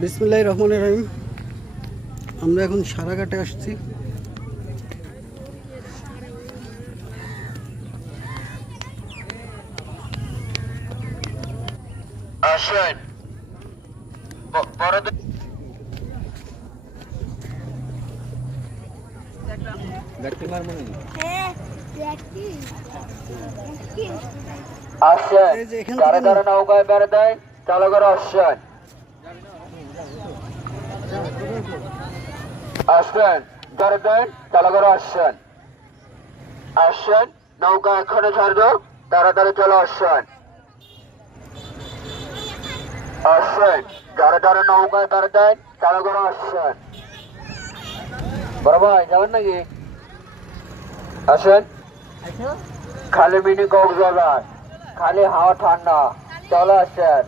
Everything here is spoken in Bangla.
বিসমিল্লাহির রহমানির রহিম। আমরা এখন সারাঘাটে আসছি। আসেন যারা যারা নৌকায় বেড়ে দেয় চালকের আসেন আসেন যারা দেন চালকের আসেন আসেন নৌকা এখানে ছাড়বে তাড়াতাড়ি চলে আসেন আসেন যারা যারা নৌকায় বেড়ে দেন চালকের আসেন বড় ভাই যাবেন নাকি আসেন খালি মিনি কক্সবাজার খালি হাওয়া ঠান্ডা চলে আসেন